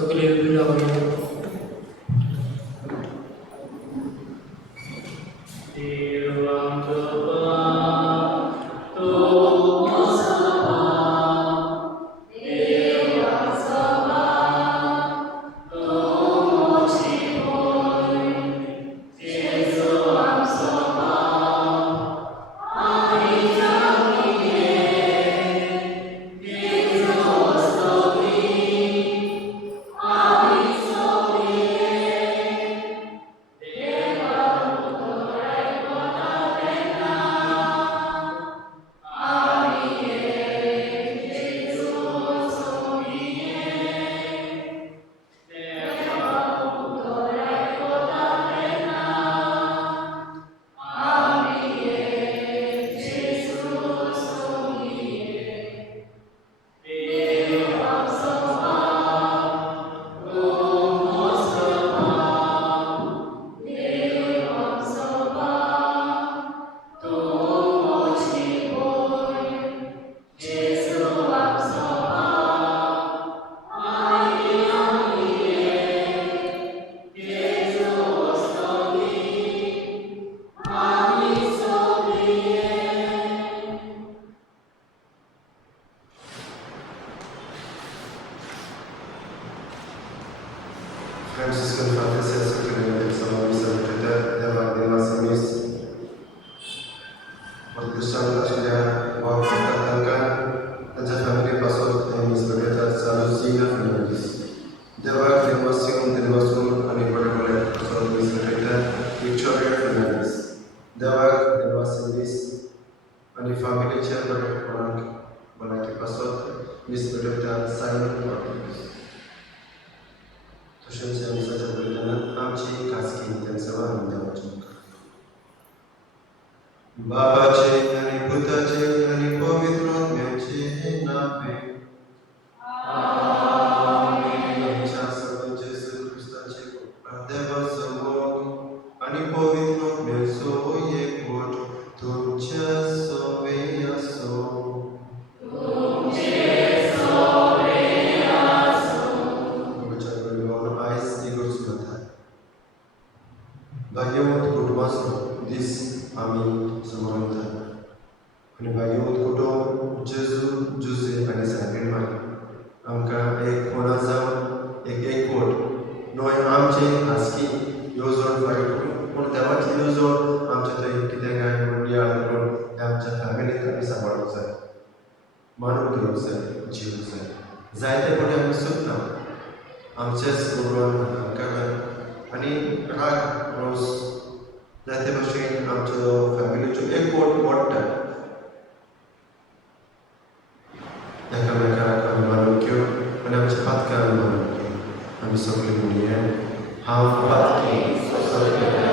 সকলে বিভিন্ন করে Franciscan Frates Secretary Secretary Dewa Dewas Pertusan sudah waktukan dan family pasal yang sebagai Salusia Fernandes. Dewa Dewasun ani pada pasal Secretary Victoria Fernandes. Dewa Dewasis ani family chamber orang pasal Secretary Simon Martinez. Tujuan saya saja berikan amci kasih dan sama menjawab. Bapa ce, ani Putra ce, ani Pavitru Atme ce, name. Amin. Ceasul Jesu Hristos ce, adevăr să mor, ani Pavitru Atme să o e cot, tu ce să veia să. Bayut kudumasno dis ami semonta. Ani bayut kudo Jesu Jose ani sakriman. Amka ek honazam ek kod. Noi amche aski yozor bayut. Pun dapat yozor amche to kita ngai mundia alon amche family tapi sabar usai. Manu ke usai jiu usai. Zaite pun am sukna. Amche sebulan kaman ani rag rose जाते बच्चे हम जो family जो एक code है जहाँ mereka kami malu kyo mana cepat kami malu kyo kami sekali mulia hampat ki sesuatu itu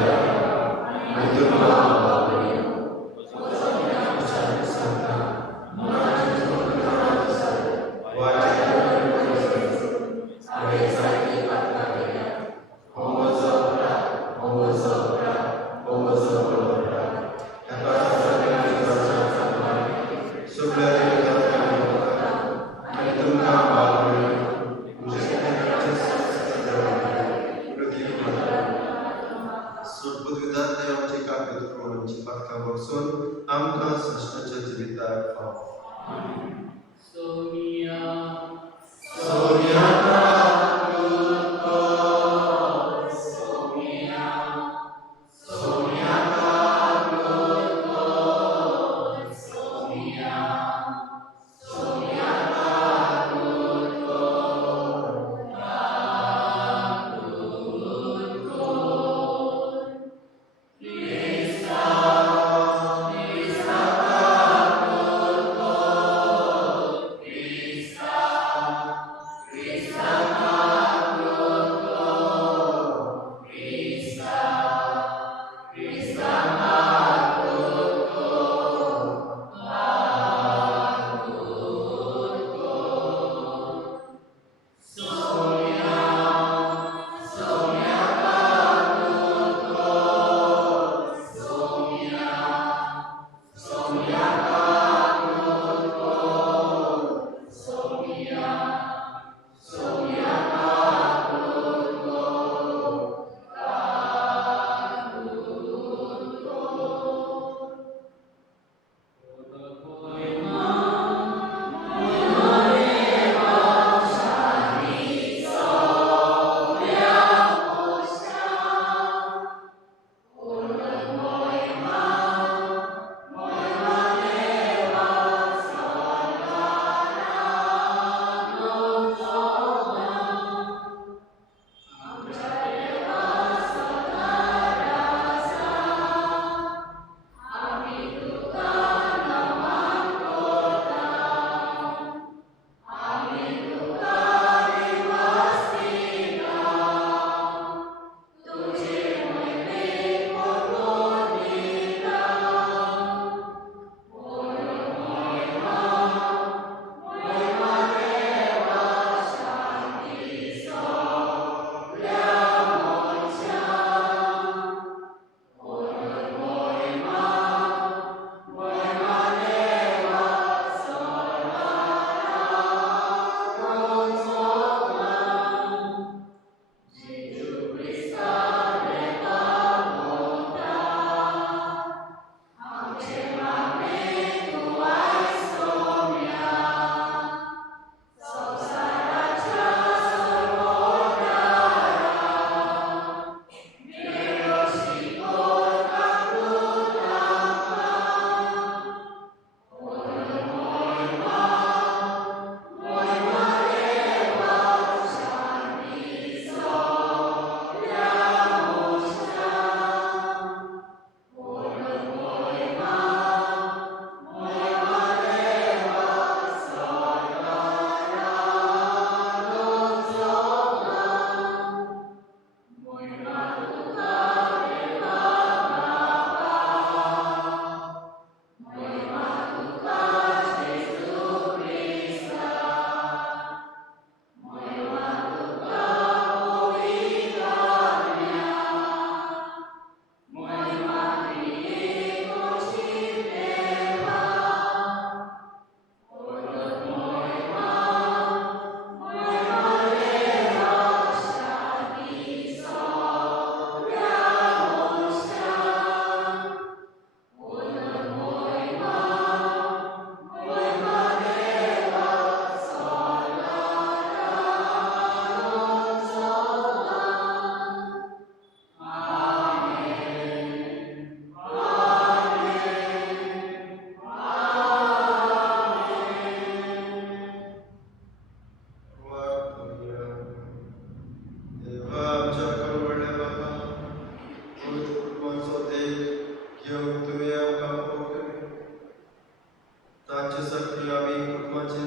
तांचेसाठी आम्ही कुटुंबाचे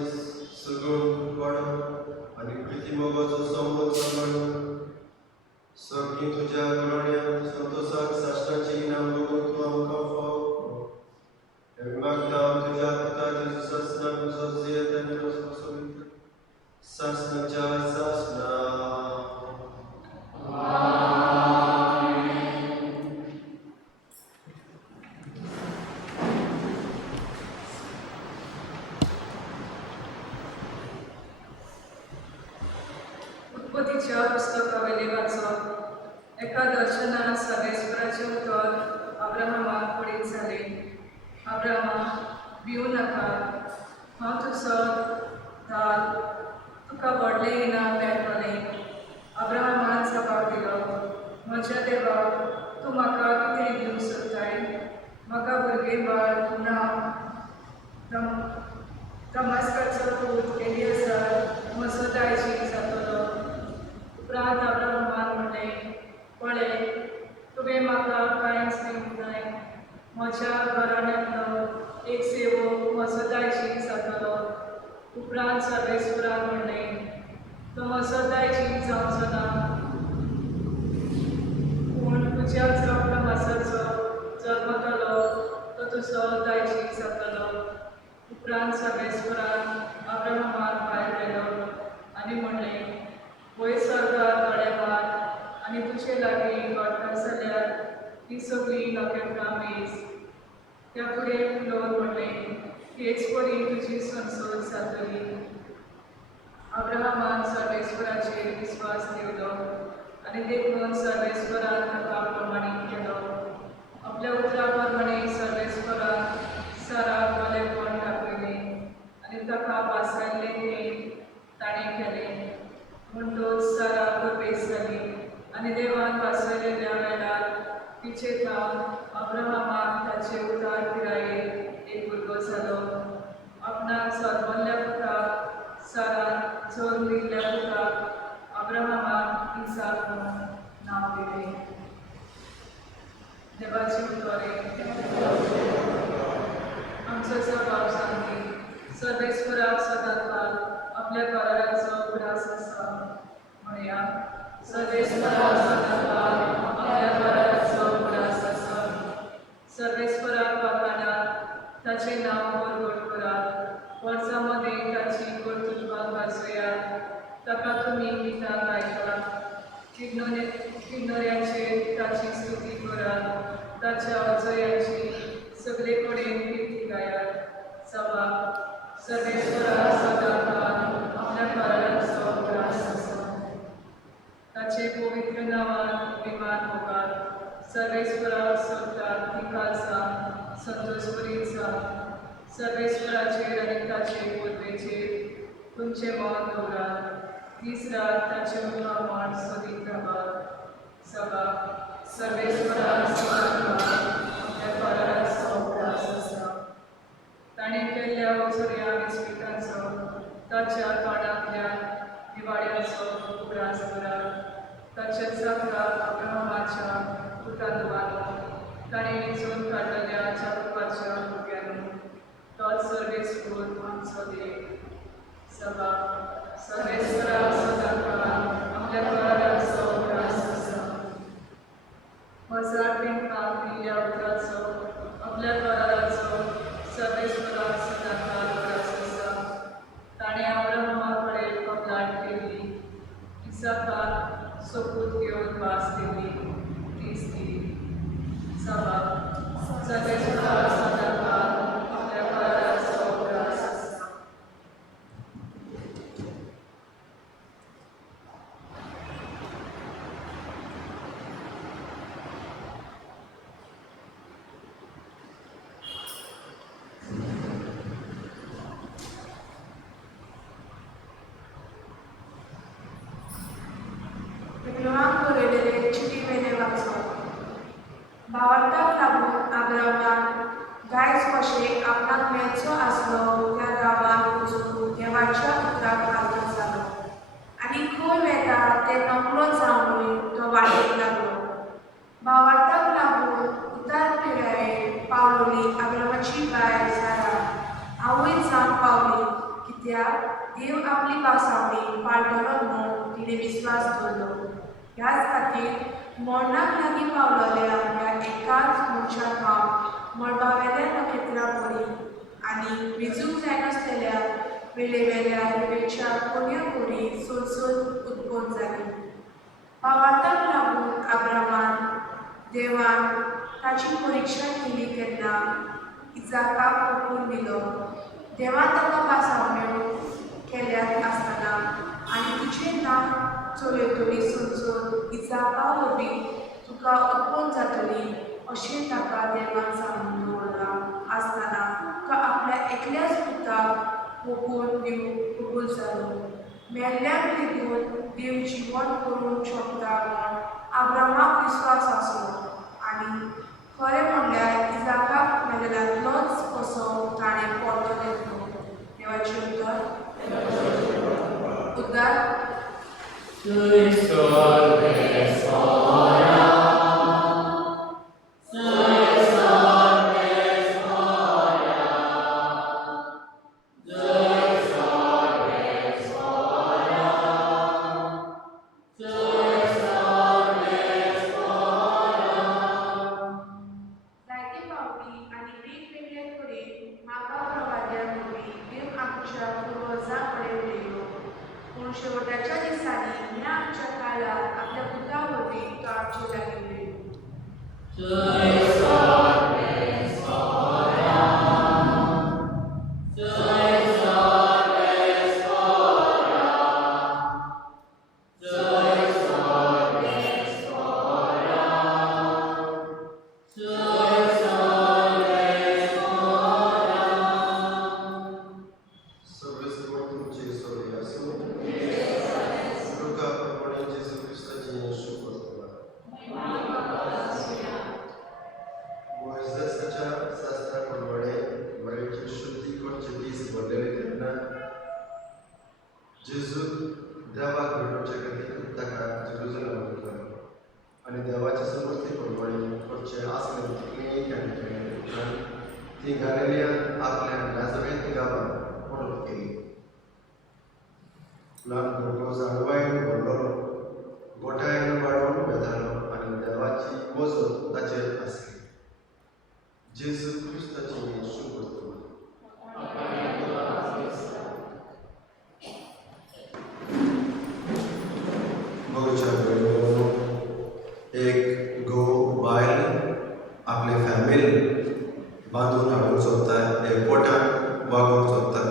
सगळं वाढ आणि पृथ्वीमोगाचो संभोग सांभाळून सगळी तुझ्या करुण्यान संतोषाक साश्टांचे इनाम बघून तूं आमकां फावो मागता तुझ्या पुता जेजूसाच नांव तुजो जियेत आनी पवित्र सासणाच्या सासणा उत्पत्तीच्या पुस्तकावेली वाचप एका दर्शनान सर्वेश्वराचे उतर अब्राहमाक पडीत जाले. अब्राहमा, भिवू नाका, हांव तुजो धाल, तुका व्हडलें इनाम मेळटलें. अब्राहमान जबाब दिलो, म्हज्या देवा, तूं म्हाका कितें दिवंक सोदताय? म्हाका भुरगें बाळ ना. दमास्काचो पूत एलियाजार म्हजो दायजी जातलो. उपरांत अब्राहमान म्हणलें, पळय, तुवें म्हाका कांयच दिवंक जाय. म्हज्या घराण्यांतलो एक सेवक म्हजो दायजी जातलो. उपरांत सर्वेस्वरान म्हणलें, तो म्हजो दायजी जावचो ना, पूण तुज्याच रक्तमांसाचो जल्मतलो तो तुजो दायजी जातलो. उपरांत सर्वेस्वरान अब्राहमाक भायर व्हेलो आनी म्हणलें, वयर सर्गार दोळे मार आनी तुजे लागीं घडटा जाल्यार ती सगळीं नखेत्रां मेज. त्या फुडें उलोवन म्हणलें, हेच परी तुजी संसोद जातली. अब्राहमान सर्वेस्वराचेर विस्वास दवरलो आनी देखून सर्वेस्वरान ताका प्रमाणीत केलो. आपल्या उतरा प्रमाणे सर्वेस्वरान साराक भलेपण दाखयलें आनी ताका वासयल्लें तें ताणें केलें. म्हणटूच सारा गर्भेस जाली आनी देवान वासयलेल्या वेळार तिचे ठाव अब्राहमाक ताचे उतार पिरायेर एक भुरगो जालो. आपणाक जल्मल्ल्या पुताक सारान जल्म दिल्ल्या पुताक अब्राहमाक इसाक म्हणून नांव दिलें. देवाची उतोरें. आमचो जबाब सांगी सर्वेस्वराक सदांकाल आपल्या कराराचो उगडास आसा. म्हणया, सर्वेस्वराक सदांकाल आपल्या कराराचो उगडास आसा. सर्वेस्वराक वाखाणात ताचें नांव परगट करात. वर्सां मदें ताची कर्तुत्वाक वाचयात. ताका तुमी गितां गायतात. किन्नऱ्यांचेर ताची स्तुती करात. ताच्या अजयांची सगळे कडेन किर्ती गायात. जबाब, सर्वेस्वराक सदांकाल आपल्या कराराचो उगडास आसा. ताचे पवित्र नांवान विमान भोगात. सर्वेस्वराक सोदतात ती काळजां संतोश भरीत जावन. सर्वेस्वराचेर आनी ताचे पोरवेचेर तुमचें मन दवरात. दीस रात ताचे मुखामण सोदीत रावात. जबाब, सर्वेस्वराक सदांकाल आपल्या कराराचो उगडास आसा. ताणें केल्ल्या ओझऱ्या विस्पितांचो ताच्या तोंडांतल्या दिवाळ्याचो उगडास करात. ताच्या चाकराक अब्राहमाच्या पुतान दवरलो. ताणें वेंचून काडलेल्या जाकुबाच्या भुरग्यान तोच सर्वेस्वर आमचो देव. जबाब, सर्वेस्वराक सदांकाल आपल्या कराराचो उगडास आसा. हजार तेंकां दिल्ल्या उतराचो आपल्या कराराचो सर्वेस्वराक सदांकाल उगडास आसा. ताणें अब्राहमा कडेन कबलात केली. इसाकाक सोपूत घेवन भास दिली. तीच दिली. जबाब, सर्वेस्वराक सदांकाल आपल्या कराराचो उगडास आसा. देव आपली पावसावळी पाळटलो म्हणून तिणे विस्वास दवरलो. ह्याच खातीर मरणाक लागीं पावलेल्या ह्या एकाच मनशाक हांव मळबावेल्या नखेत्रां परी आनी विजूंक जाय नासलेल्या वेळेवेल्या रिवेच्या कोणया कोरी सोलसोल उत्पन्न जाली. पावार्थाक लागून आब्रामान देवान ताची परिक्षा केली तेन्ना इजाकाक ओपून दिलो. देवान ताका पासावण्यो केल्यात आसतना आनी तुजें नांव चलयतली सोलसोल इजाका वरवीं तुका उत्पन्न जातली अशें ताका देवान सांगून दवरलां आसतना तुका आपल्या एकल्याच पुताक ओपून दिवंक कबूल जालो. मेल्ल्याक लेगून देव जिवण करूंक शकता म्हूण आब्रामाक विस्वास आसलो आनी खरें म्हणल्यार इजाकाक मेलेल्यांतलोच कसो ताणें परतो घेतलो. देवाचें उद्दार शेवटाच्या दिसांनी ह्या आमच्या काळात आपल्या पुता वरवीं तो आमचे लागीं येयलो. जेजू देवाक भेटोवचे खातीर ताका जेरुसलेम वयतलो आनी देवाचे समर्थे प्रमाणे करचे आसले तितलें केलें. ती गालिलियांत आपल्या नाजरेंत गांवांत परत केली. ल्हान भुरगो जाणवायेन व्हडलो गोठायेन वाडून बेतालो आनी देवाची मोजत ताचेर आसली. जेजू क्रिस्ताची शुभ एक घोव बायल आपले फॅमिली बांदून हाडूंक सोदता, एकवटान वागूंक सोदता.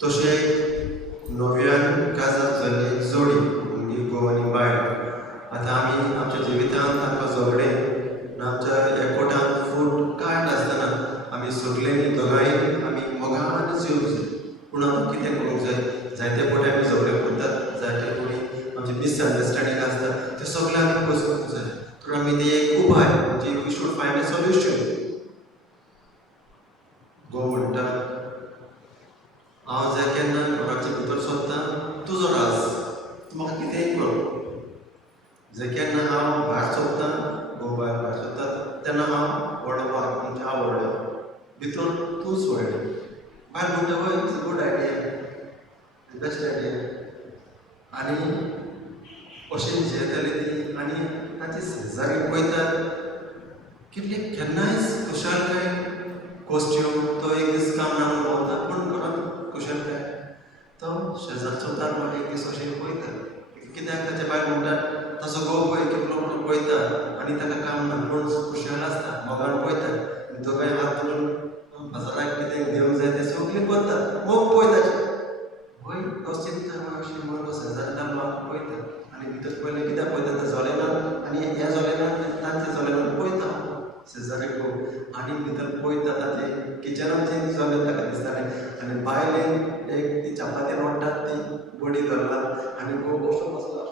तशें नव्यान काजार जाल्ली जोडी म्हणजे घोव आनी बायल. आतां आमी आमच्या जिवितांत आमकां झगडें ना आमच्या एकवटान फूट कांय नासतना आमी सगळीं दोगांय आमी मोगानच येवंक जाय. पूण आमी कितें करूंक जाय? जायते फावटी आमी झगडे करतात, जायते फावटी आमचे मिसअंडरस्टँडींग आसता, ते सगळे आमी पयस करपाक जाय. तर आमी ते एक उपाय म्हणजे we should find a solution. घोव म्हणटा हांव जाय केन्ना घराच्या भितर सोदतां तुजो राज, तूं म्हाका कितेंय कर. जे केन्ना हांव भायर सोदतां, घोव भायर भायर सोदता तेन्ना हांव व्हडलो वाग म्हणजे हांव व्हडलो भितर तूंच व्हडलें. भायर म्हणटा हय it's a good idea, best idea. आनी अशें जेयताली ती आनी ताची शेजारी पळयतात कितली केन्नाय खुशालकाय कॉस्ट्यूम तो एक दीस काम नामून भोंवता पूण घरांत खुशालकाय. तो शेजारचो दादलो एक दीस अशें पळयता कित्याक ताचे बायल म्हणटात ताचो घोव पळय कितलो म्हणून पळयता आनी ताका काम ना पूण खुशाल आसता मोगान पळयता. दोगांय हात धरून बाजाराक कितें घेवंक जाय तें सगळीं करतात, मोग पळयता. वय तो चिंता अशें म्हणून तो शेजारी दादलो आमकां पळयता आनी भितर पयलें कित्याक पळयता तें जोलेना आनी हें जोलेना तांचें जोलेना पळयता शेजारी घोव आनी भितर पळयता ताचें किचनान जें जोलें ताका दिसतालें आनी बायलेन एक ती चपाती रोडटात ती बडी धरला आनी घोव कसो बसला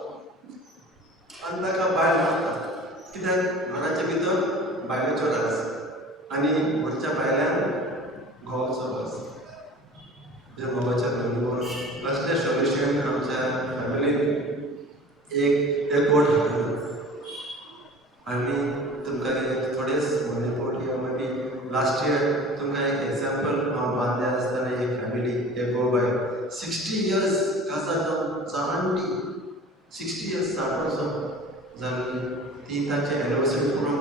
आनी ताका बायल मारता. कित्याक घराच्या भितर बायलेचो राज आनी वरच्या भायल्यान घोवाचो राज. जे मोगाच्या धर्मीवर असले सोल्युशन आमच्या फॅमिलीन एक एकवट हाडलो. आनी तुमकां थोडेच म्हयने फावटी मागीर लास्ट इयर तुमकां एक एग्जाम्पल हांव बांदलें आसतना एक फॅमिली एक घोव बायल 60 इयर्स 60 वर्सां जाली ती तांची एनिवर्सरी करून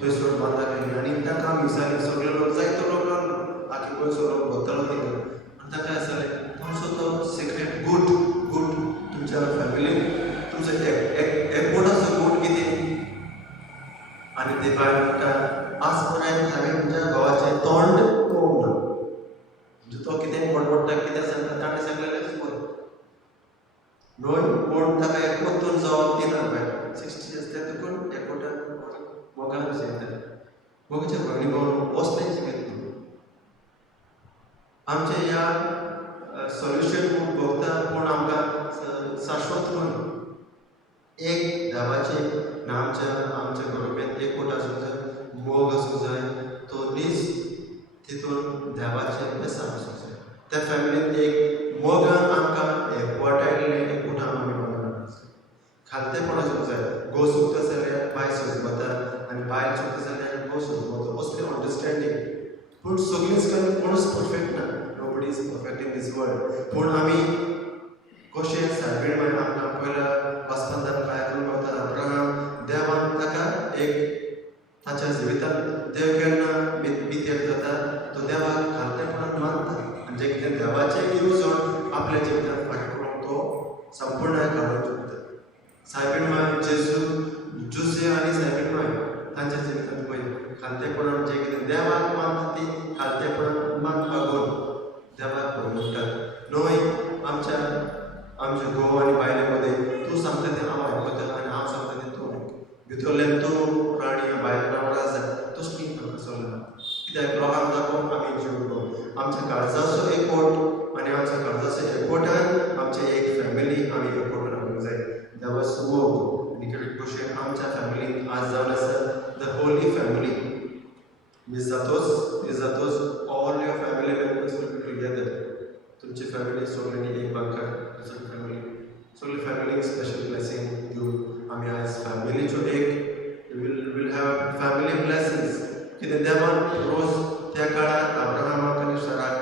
थंयसर बांदा केली आनी ताका आमी विचारलें सगळे लोक जायतो लोक आखी गोंयचो लोक भोंवतालो थिंगा आनी ताका विचारलें तुमचो तो सिक्रेट गूट तुमच्या फॅमिलीन तुमचो एकवटाचो गूट कितें आनी ते भायर म्हणटा आज पर्यंत हांवें म्हज्या घोवाचें तोंड पळोवंक ना म्हणजे तो कितें बडबडटा कितें सांगता ताणें सांगलेलेंच बरें न्हय पूण ताका एकवटून जबाब दिना पळय 60 इयर्स ते देखून एकवटान मोगान विचारता मोगाच्या भयणी भावन वचलें जिवीत न्हू आमच्या ह्या सोल्युशन खूब भोगता पूण आमकां शाश्वत न्हय एक देवाचें आमच्या घरोब्यांत एकवट आसूंक जाय मोग आसूंक जाय तो दीस तितून देवाचें बेसान आसूंक जाय त्या फॅमिलींत एक मोगान आमकां एकवटायलें एकवटान आमी बांदून खालतेपण आसूंक जाय घोव चुकता जाल्यार बायल सोजमता आनी बायल चुकता जाल्यार घोव सोजमता असलें अंडरस्टँडींग पूण सगळींच कोणूच परफेक्ट ना nobody is perfect in this world पूण आमी कशें सारबीण मागीर आमकां पयला वचपांतान काय करून वता अब्राहम देवान ताका एक ताच्या जिवितांत देव केन्ना भितर जाता तो देवाक खालतेपणान मानता आनी जें कितें देवाचें यूज जावन आपल्या जिवितांत फाटीं पडूंक तो संपूर्ण काडून चुकता सायबीण माय जेजू जुसे आनी सायबीण माय तांच्या जिवितांत पळय खालतेपणान जें कितें देवाक मानता ती खालतेपणान मानपाक देवाक म्हणटात न्हय आमच्या घोव आनी बायले मदें तूं सांगता तें हांव आयकता आनी हांव सांगता तें तूं आयक भितरल्यान तूं प्राणी बायल रावला जाय तसली आमकां चलना कित्याक लोकांक दाखोवंक आमी जीव घेवन आमच्या काळजाचो एकवट आनी आमच्या काळजाचो एकवटान आमची एक फॅमिली आमी एकवटून रावंक जाय देवाचो मोग आनी खेळट भशेन आमच्या फॅमिलींत आज जावन आसा द होली फॅमिली मीस जातोच all your family members will be together तुमची फॅमिली सगळ्यांनी एक बांकार दुसरी फॅमिली सगळी फॅमिलीक स्पेशल ब्लेसिंग दिवन आमी आज फॅमिलीच्यो एक वील हॅव फॅमिली ब्लेसिंग्स कितें देवान रोज त्या काळार अब्राहमाक आनी साराक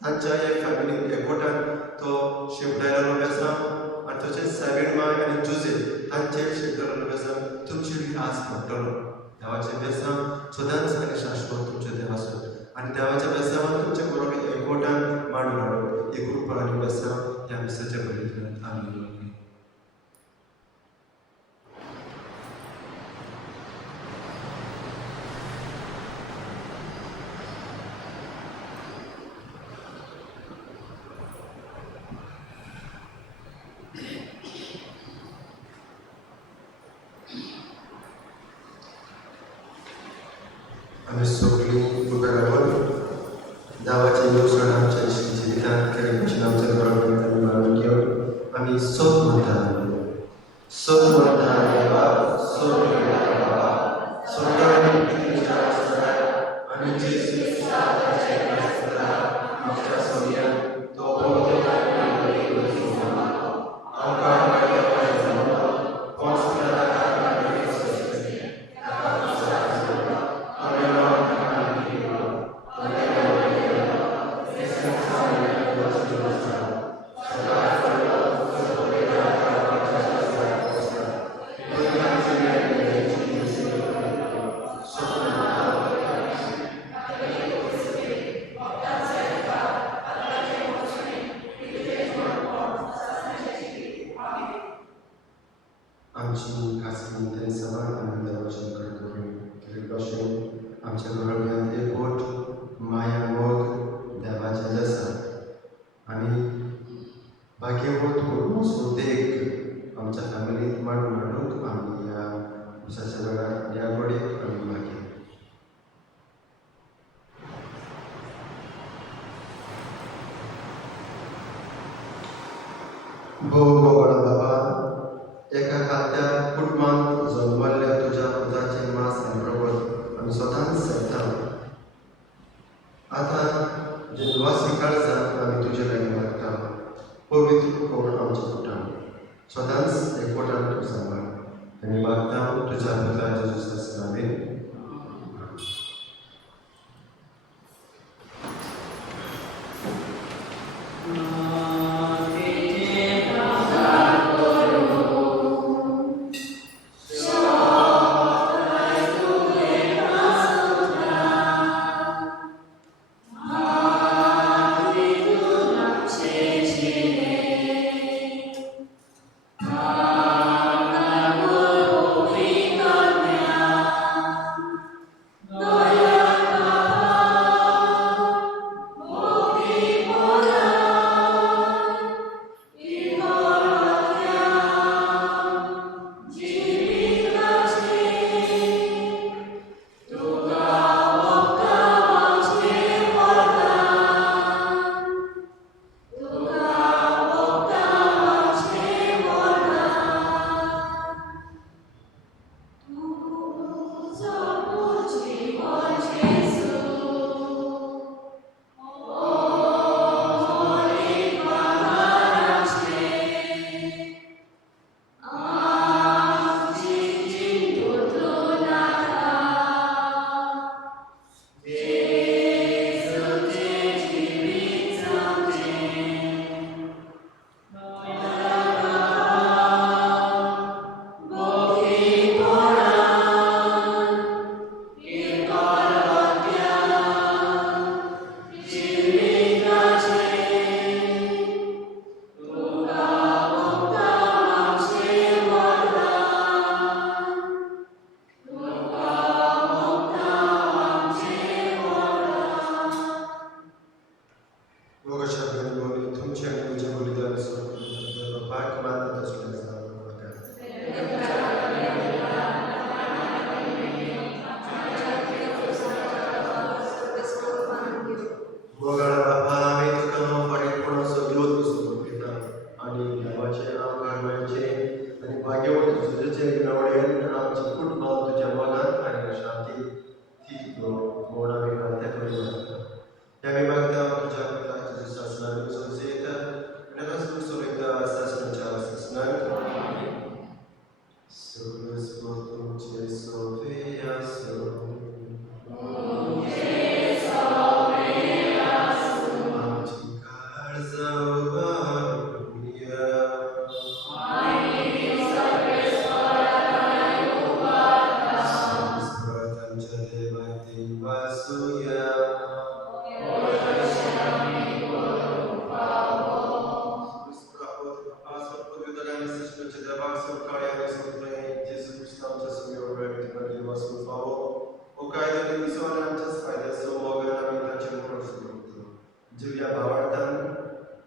तांच्या एक फॅमिलीक एकवटान तो शिवडायलो बेसांव आनी तशेंच सायबीण माय आनी जुजे तांचे शिवडायलो बेसांव तुमची बी आज पडटलो देवाचें बेसांव सदांच आनी शाश्वत तुमचें देव आसूं आनी देवाच्या बेसांवान तुमच्या बरोबर एकवटान मांडून हाडप एक कृपा आनी बेसांव ह्या मिसाच्या बळींतल्यान आमी आमी सगळीं उबे रावन देवाचें येवजण आमच्या जिवितांत केले भशेन आमच्या घरांत आमी मानून घेवन आमी सोत म्हणटा देवा सोत सोतान आनी जेजू आमच्या सोय्यान तो आमची खासगी तें सवाल आमी देवाचें करून केले भशेन आमच्या घराब्यांत एकवट माया मोग देवाचें आसा आनी भाग्यवत करून सोदेक आमच्या फॅमिलींत मांडून हाडूंक आमी ह्या दिसाच्या वेळार ह्या घडयेक आमी मागया भोव भोगडा बाबा एका खात्या कुटुंबांत जल्मल्ल्या तुज्या पुताचें मास आनी प्रबोध आमी सदांच सेवता आतां जल्वासी काळजांत आमी तुजे लागीं मागता पवित्र कोण आमच्या पुटान सदांच एकवटान तूं सांबाळ आनी मागता तुज्या पुता जेजूस नांवान Amen. Bogosławieni bądź tuńcie ani ludzie bolidały sobie, do parku mata też nie znało. Bogala Bapa, आम्ही तुका परिपूर्ण सगळं पुस्तक पिता आणि देवाचे आमकार म्हणजे आणि भाग्यवंत तुझे नवड्यान आमची कुटुंब तुझ्या मनात आणि शांती ती मोडा विकाल त्या परिवारात त्या विभागात तुझ्या पिताच्या शासनाने संसेत नरस सुरेता शासनाच्या शासनात Sovus potum Jesu viasum. Julia Bawartan,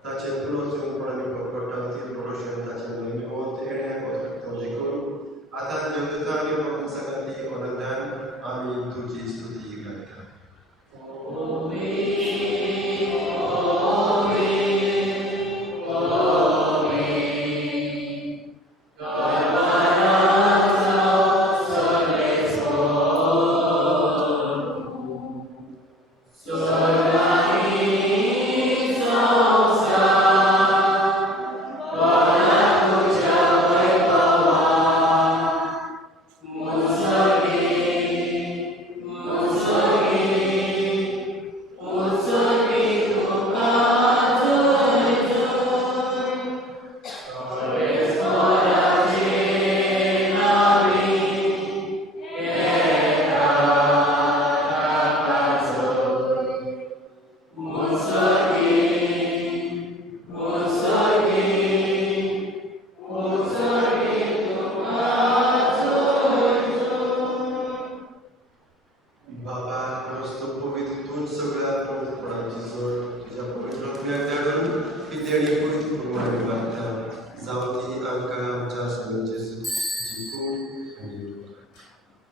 tace puloțul împrăni păcătății proșen tace mâini o tene potectologicul, atan de utani o consacranti onandan, ami tuji stuti gata.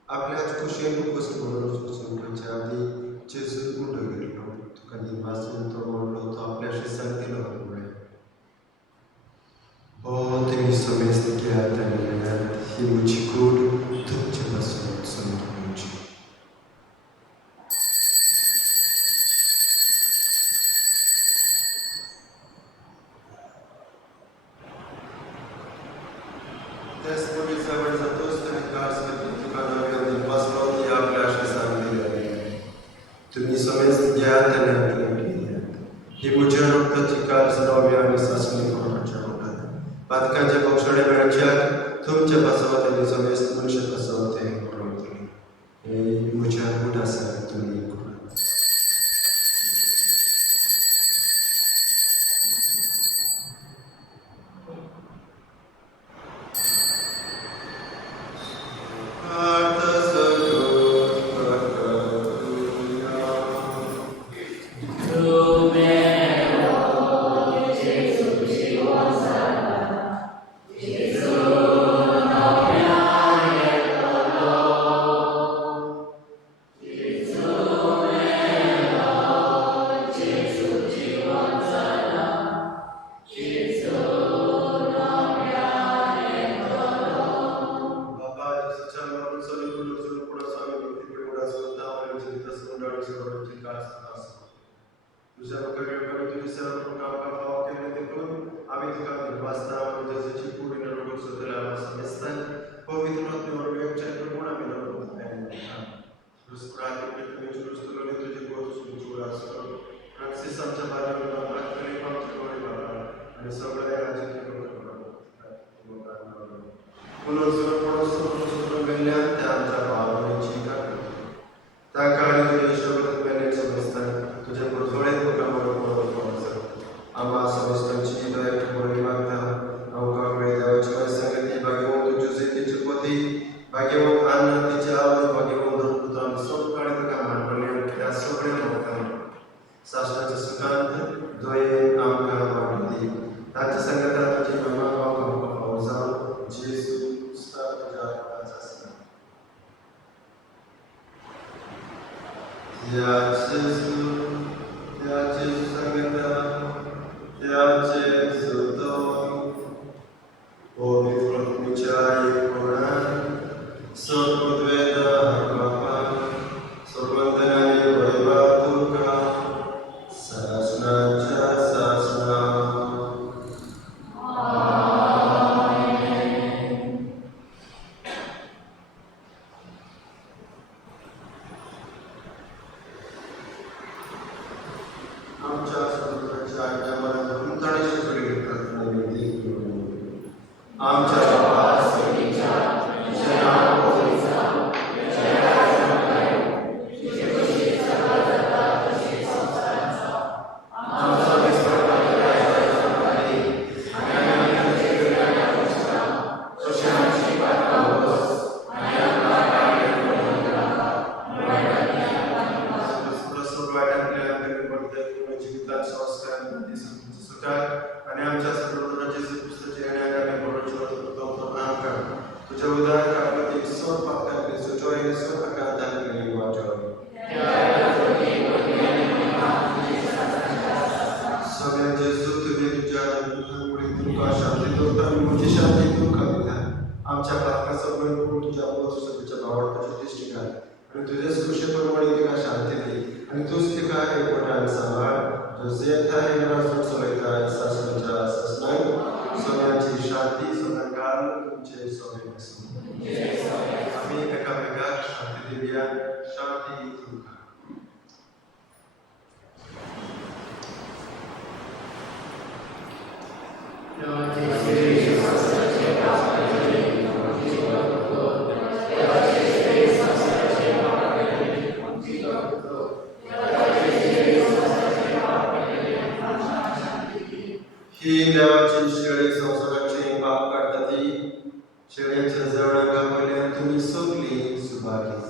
आपल्याच कुशेन कुसुम कुसुमच्या आधी जेजू कुठं गेलो तुका वाचून तो म्हणलो तो आपल्याशी सांगतील होतो हो तुम्ही समेस्त घ्यात आणि मिळात ही उची कूड तुमच्या पासून समजूची त्याचमुळे जवळ जातोच तुम्ही काळासाठी दुकानावर बसलो ती आपल्याशी सांगतील तुम्ही समेस्त घ्यात आणि आपल्या ही उज्या रक्ताची काळ नव्या आणि सासणी कोणाच्या पातकांच्या पक्षाने वेळाच्या तुमच्या पासवात समेस्त मनुष्य पासवाते हे मुझ्या बुडासा तुम्ही तुझ्या बघण्याकडे तुझी सर्व प्रकार भाव केले देखून आम्ही तुका निर्वासना जसची पूर्ण रोग सुधरावा समजतात पवित्र आत्म्यावर व्यवचार करून आम्ही नवतो दुष्प्राती पृथ्वी चुरुस्तुलोने तुझे गोत सुचुरा असतो फ्रान्सिस आमच्या बाजूला नवरात करी आमच्या डोळे बाबा आणि सगळ्या राजकीय पुनर्सुर पडोसुर गल्यान त्या आमच्या भावनेची का त्या काळी तुझे शोधत मेले समजतात तुझ्या पुरथोळे तुकामुळे आम्हा समस्तांची दया ठिकाणी मागता अवका वेळ द्यावाची संगती भाग्यवंत तुझे तिचे पती भाग्यवंत अन्न तिचे आवड भाग्यवंत धर्मपुत्र आणि सब काळी तुका मांडले त्या सगळ्या लोकांना शासनाचे सुखांत दोयेन आमकां वाटली ताच्या संगता तुजी मामा बाब आमकां फावो जावन जेजू स्ता तुज्या हातांत आसना त्या जेजू संगता त्या जेजू तो पवित्र आत्म्याच्या एकपणान सर्वद्वेदा हरपापाक सर्वंतनाने वैभव तुका सासणाच्या सासणा आमच्या स्वतंत्राच्या आज्ञावर धरून ताणेशी फुडें घेतात नैवेद्य घेऊन आमच्या जीवितात संस्कार सुखार आणि आमच्या सर्वत्राचे पुस्तकाचे येण्याने बोलतो आमकां तुझ्या उदार काळात सोड पक्का सुचोय सोड आकार दाखले वाटोय सगळ्या जेजू तुम्ही तुझ्या मुळे तुमकां शांती दवरता आनी म्हजी शांती तुमकां दिता आमच्या प्रार्थना सगळ्यो पूर्ण तुज्या पवित्र तुज्या भावार्थाची दिश्टी घाल आणि तुझेच कृशे प्रमाणे तिका शांती दी आणि तूच तिका एकवटान सांबाळ जोसेफ हे राजूक चलयता सासणाच्या सासणाक सगळ्यांची शांती सदांकाळ तुमचे सगळे आसूं आमी एकामेकाक शांती दिवया शांती तुमकां ही देवाची शेळी संसाराचे पाप काढता ती शेळीच्या जवळांका पयल्यान तुम्ही सोगली Subhagi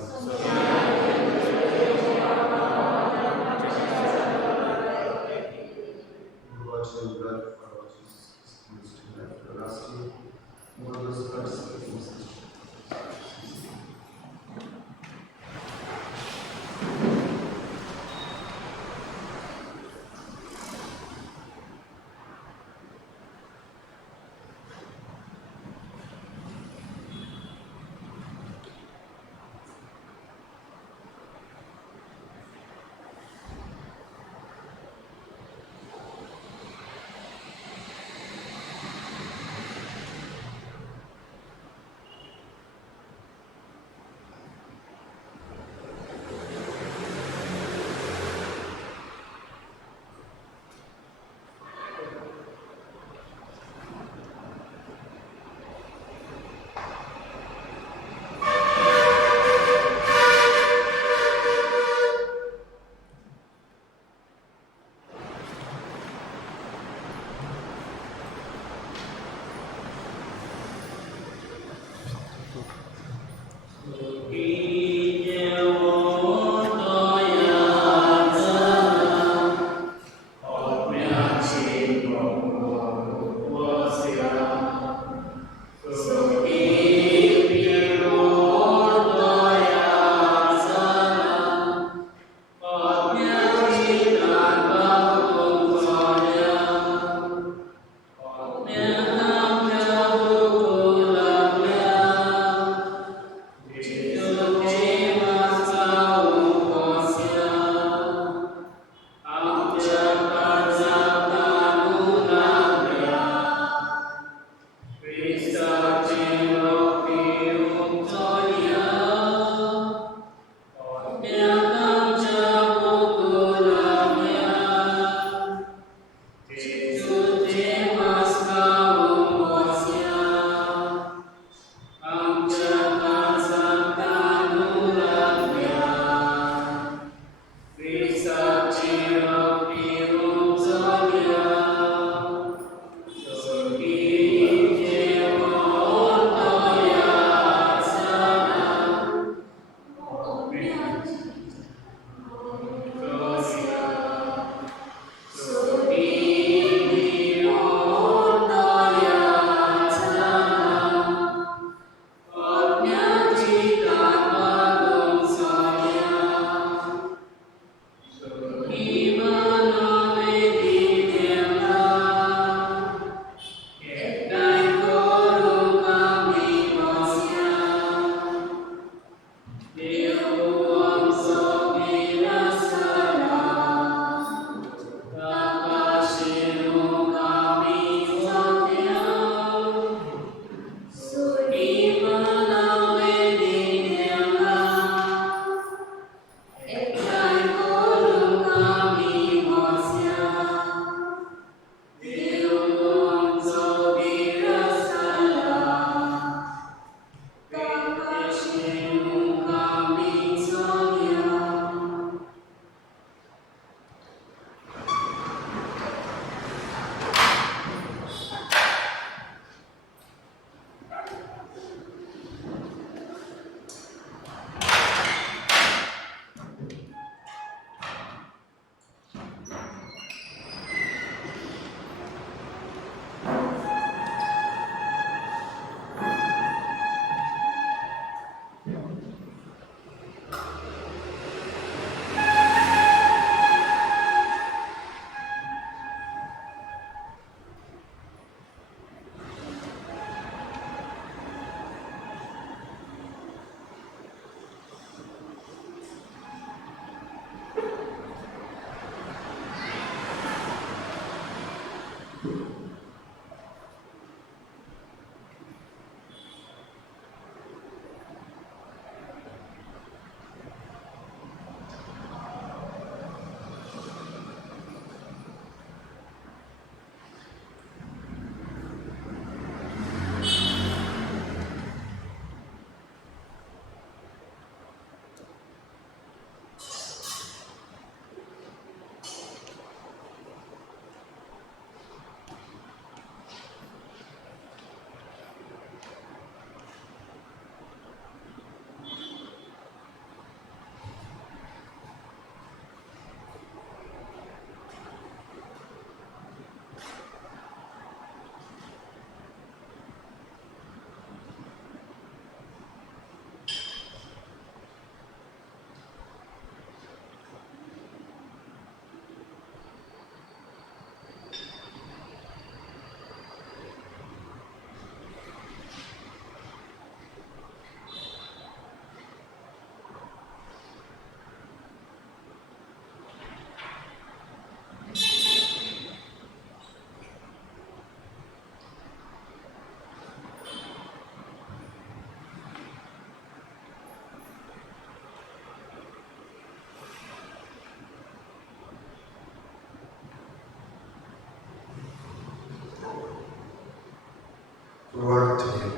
Lord, to you.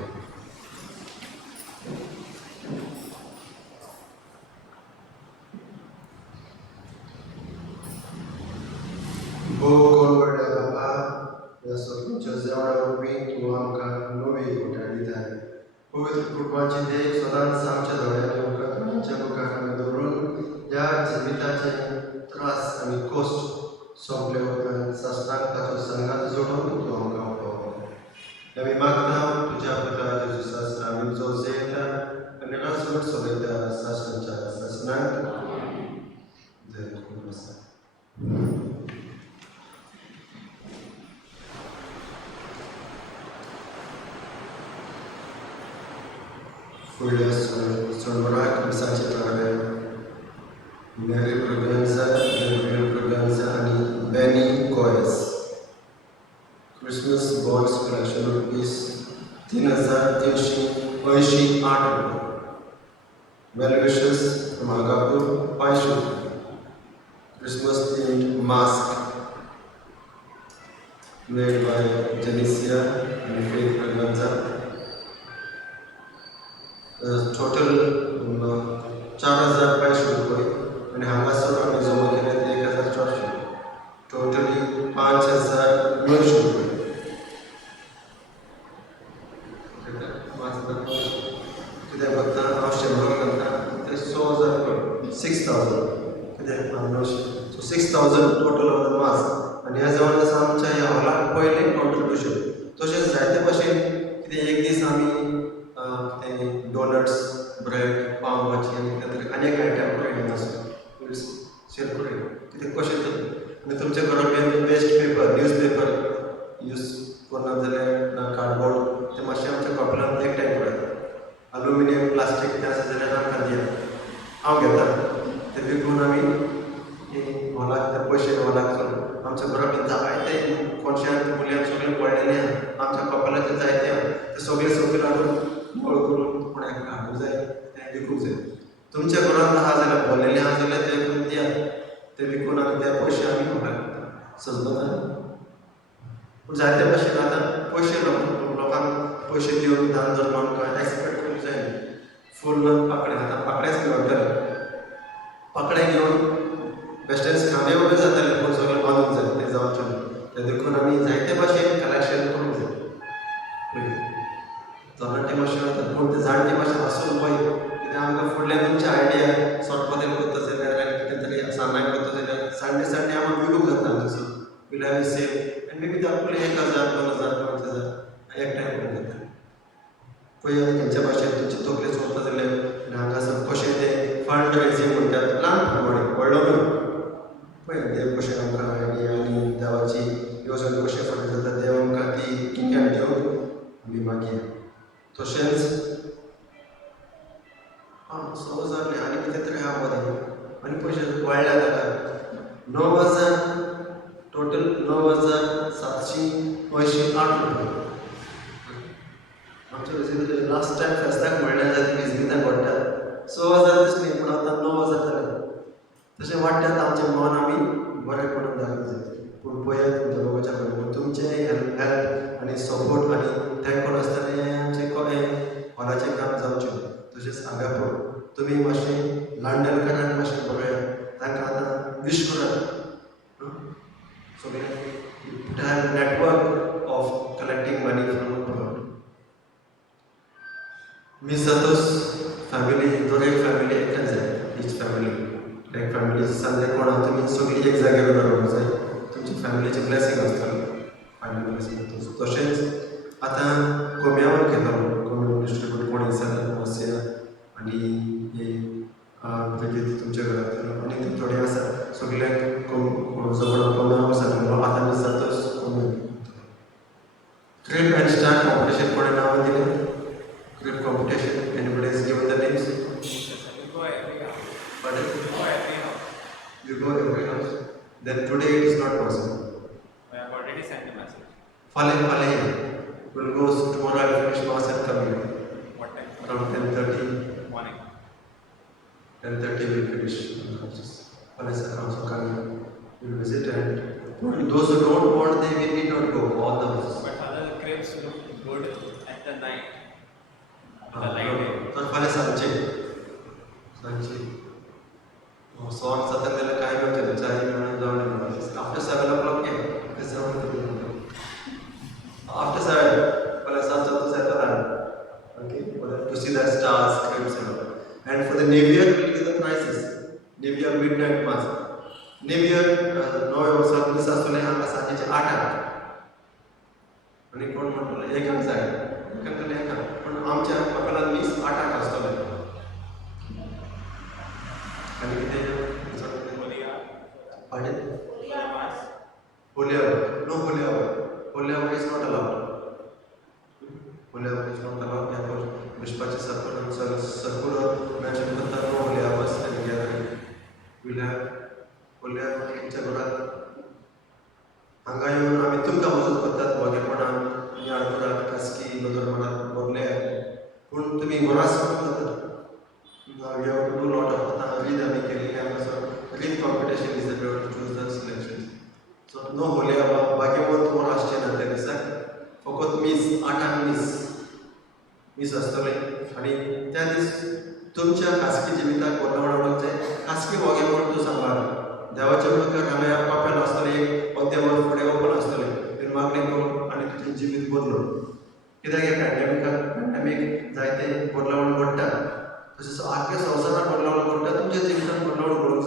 Bogolwada Baba, Yasokujazara Wing Wamka, Novi Utanitan. Pवित्र कृपाची देव सदांच आमच्या दोळ्यांनी मुखाच्या मुखाने धरून या जिविताचे त्रास आणि कष्ट सोंपले उपरांत सस्तांकाचो संगात जोडून तूं आमकां उठोवप. आमी मागता तुज्या पुता जेजुसास आमी जो जेता आनी रासवट सोडयता सासणच्या सासणांत जय खूब आसा. Further Sonora Misaci Travel, Mary Provenza, Gabriel Provenza, and Benny Goes. Christmas Box Collection Rupees 3,380 Well wishes from Agapur Paishu. Christmas themed mask made by Janicia and Faith Provenza. Total 4,500 रुपये आणि हांगासर आमी जमा केले ते 1,400. टोटली 5,900 रुपये. कित्याक फक्त हांव 100 घालता ते 6,000 रुपये 6,000 कित्याक हांव 900 so 6,000 total of the mask. आनी ह्या जवळ आसा आमच्या ह्या हॉलाक पयलें कॉन्ट्रिब्युशन. तशेंच जायते भशेन कितें एक दीस आमी डोनट्स ब्रेड पाव भाजी आनी अनेक आयटम करून आसूं शेअर करूया कितें कशें आनी तुमच्या घरान waste paper newspaper use करना जाल्यार कार्डबोर्ड ते मातशें आमच्या कॉपलांत एकठांय करात. अल्युमिनियम प्लास्टीक कितें आसा जाल्यार आमकां दिया हांव घेता ते विकून आमी हॉलाक ते पयशे हॉलाक चल आमच्या घरा जायते कोणशांत मुल्यांक सगळें पडलेलें आहा आमच्या कॉपलाचें जायते आहा ते सगळे सगळे हाडून मोळ करून कोणाक हाडूंक जाय तें विकूंक जाय. तुमच्या घरांत आहा जाल्यार भरलेलें आहा जाल्यार ते करून दिया ते विकून आमी ते पयशे आमी हॉलाक सजमता. पूण जायते भशेन आतां पयशे लोकांक पयशे दिवन दान धर्म आमकां एक्सपेक्ट करूंक जायना. फूल पाकळे आतां पाकळेच घेवंक पाकळे घेवन बेश्टेच खांबे उबे जाताले पूण सगळें बांदूंक जाय तें जावचें ना. ते देखून आमी जायते भशेन कलेक्शन करूंक जाय. तरणाटे मातशें वता पूण ते जाणटे मातशें आसूं पळय कित्याक आमकां फुडल्यान तुमचे आयडिया सोटपातेल करता जाल्यार आनी कितें तरी सामान करता जाल्यार संडे संडे आमकां विकूंक जाता आमचो विल हॅव सेव आनी मेबी आपले 1,000 2,000 5,000 एकठांय करूंक जाता. पळय आतां खंयच्या भाशेन तुमचे तकले चलता जाल्यार आनी हांगासर कशें ते फंड रेजींग म्हणटात ल्हान प्रमाणे व्हडलो न्हू. पळय देव कशें आमकां आयडिया आनी देवाची येवजण कशें फुडें जाता देव आमकां ती गिन्यान दिवं आमी मागया. तशेंच 6 जालें आनी कितें तरी आहा बरें आनी पयशे वाडल्या जाता 9,000 टोटल 9,000 9,788 रुपये. आमच्या बेसिकली लास्ट टायम फेस्ताक म्हणल्यार जाल्यार वीज पडटात 6,000 दिसली पूण आतां 9,000 जाले. तशें वाडटात आमचें मन आमी बरेपणान दाखोवंक जाय. पूण पळयात तुमच्या बाबाच्या कडेन तुमचें हेल्प आनी सपोर्ट आनी ते कोण आसतना हें आमचें हॉलाचें काम जावचें. तशेंच हांगा पळय तुमी मातशें लांडनकारांक मातशें पळयात तांकां आतां विश करात. सगळें have a network of collecting money from the poor. Miss Santos family, दोन family एकच आहे. each family, like family सांगते कोणा तुम्ही सगळी एक जागेवर रावूंक जाय. तुमची फॅमिलीची ब्लेसिंग आसतली. फायनल ब्लेसिंग तशेंच आतां कोम्यावर घेतलो कोम्या डिस्ट्रिब्यूट कोण दिसता मस्या आनी हे भुरगे तुमच्या घरांत आनी थोडे आसा सगळ्यांक जवळ कोम्या सांगलो आतां miss Santosh Crib and Star competition कोणे नाव दिले? Crib competition. Anybody has given the names? Yes, we go every house. Pardon? We go every house. You go every house. Then today it is not possible. I have already sent the message. Fale. We'll go tomorrow. I'll finish mass and come here. What time? Around 10:30. Morning. 10:30 we'll finish. Fale sir also come here. We'll visit and those who don't want they will need not go. All the houses. But other cribs look good at the night. The light day. तर फाल्यां सांजचे song जाता जाल्यार कांय मेळटलें चाय मेळून जावन after 7 o'clock या आफ्टर 7 फाल्यां सांजचो तो येतलो okay to see the stars cribs and for the new year will give the prizes new year midnight mass new year 9 वर्सां दीस आसतले हांगा सांजेचे 8 आनी कोण म्हणटले 1 जाय पण आमच्या कपेलांत मीस 8 आसतले आनी कितें पाडें holy hour no holy hour is not allowed ह्या विश्वाचे सर्कुलर मेन्शन करता no holy hours and gathering will have holy hour तुमच्या घरांत हांगा येवन आमी तुमकां मजत करतात वागेपणान याद करात खासगी नदर मनात बरले पूण तुमी घरांच करूंक जाता we have to do lot of आतां रीद आमी केली आमचो रीद competition is the way to choose the selection so no holy बाकी वन तुम्हाला आसचें ना त्या दिसाक फकत मीस 8 मीस आसतले आनी त्या दीस तुमच्या खासगी जिविताक व्हडलो उडोवंक जाय खासगी वागेपण तूं सांबाळ देवाच्या मुखार हांगा पापेल आसतलें एक पद्यवर फुडें ओपन आसतलें मागणी करून आनी तुजें जिवीत बदलून कित्याक हे पॅन्डेमीक जायते बदलावण घडटा तशेंच आख्या संवसाराक बदलावण घडटा तुमच्या जिवितांत बदलावण घडोवंक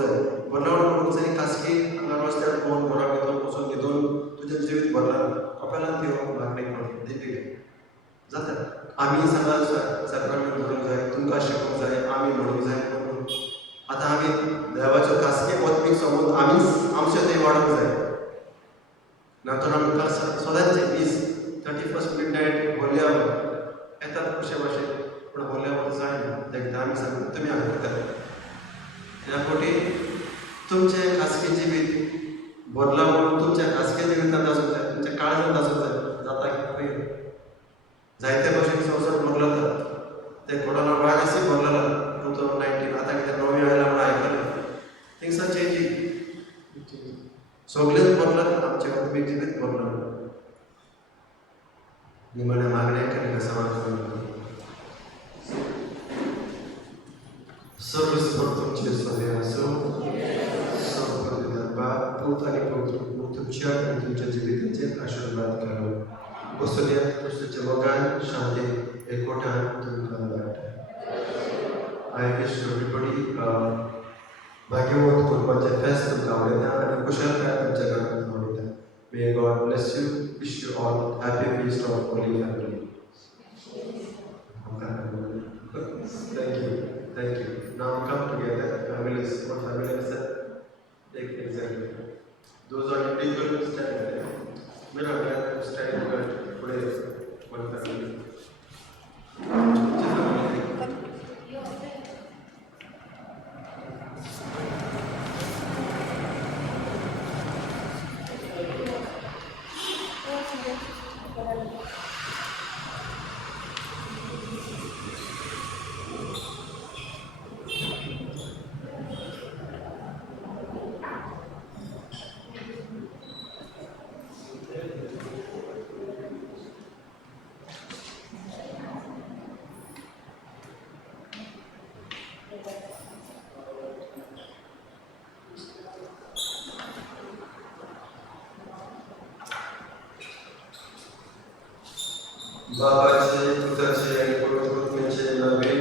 जाय खासगी हांगा रस्त्यार पोवन घरा भितर वचून न्हिदून तुजें जिवीत बदलान कपेलांत येवंक मागणी करून दिपी जाता आमी सदां सॅक्रामेंट धरूंक जाय तुमकां शिकोवंक जाय आमी म्हणूंक जाय म्हणून आतां आमी देवाच्यो खासगी वचपीक समज आमीच आमचें थंय वाडोवंक जाय नंतर आमकां सदांचे दीस 31st मिडनायट होली आवर येतात कशे भाशेन पूण होली आवर जायना एकदां आमी सांगता तुमी आयकतात ह्या फावटी तुमचें खासगी जिवीत बदलावून तुमच्या खासगी जिवितांत आसूंक जाय तुमच्या काळजांत आसूंक जाय जाता की जायते भाशेन संवसार बदलता ते कोरोना वायरसय बदलला 2019 आतां कितें नवी आयला म्हण आयकलें थिंग्स आर चेंजींग सगळेच बदलत आमचे आत्मीक जिवीत बदलत निमाण्या मागण्या केलेल्या सवाल करून सर्वस्व तुमचे सगळे असो पूत आणि पवित्र तुमच्या आणि तुमच्या जिविताचे आशीर्वाद करो बसुल्या कृष्णाचे वगान शांती एकवटान तुमकां धाडटा आय विश एवरीबडी भाग्यवंत करपाचें फेस्त तुमकां आवडटा आनी कुशलकाय तुमच्या घरांत आवडटा may God bless you wish you all happy feast of Holy Family thank you now come together families one family आसा एक exactly those are individual stand मेरा स्टँड फुडें वन फॅमिली बाबाचे पुत्राचे आणि पवित्र नावे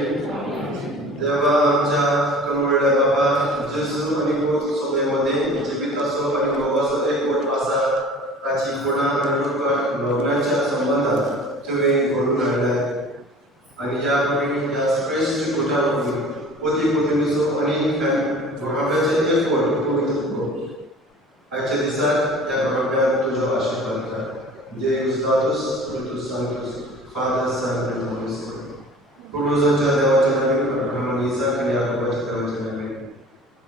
देवा आमच्या कमळल्या बाबा जेजू आणि गोड सोबेमध्ये जीवित असो आणि बाबाचो एक गोड आसा ताची गुणा आणि रूपात लोकांच्या संबंधात तुवें घडून हाडल्यात आणि या परी या श्रेष्ठ गोठांनी पोती पोतीचो आणि घोडाब्याचे एक गोड पवित्र गो आजच्या दिसाक त्या घोडाब्याक तुजो आशीर्वाद कर Deus datus frutus sanctus Father Son and Holy Spirit पूर्वजांच्या देवाच्या नावे अब्राहम इसाक आणि याकोबाच्या देवाच्या नावे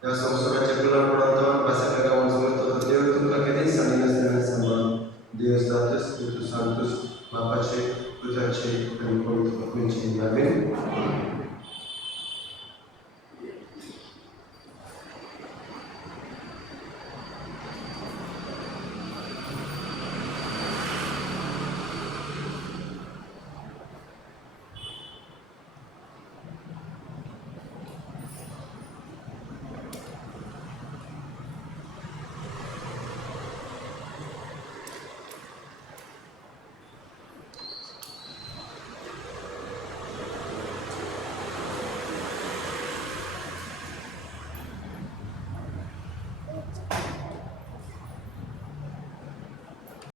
या संसाराच्या कल्याणापर्यंत भाषेला गावून समजतो देव तुमका कधीच सांगी नसल्याने सांभाळ Deus datus frutus sanctus बापाचे पुत्राचे आणि पवित्र आत्म्याचे नावे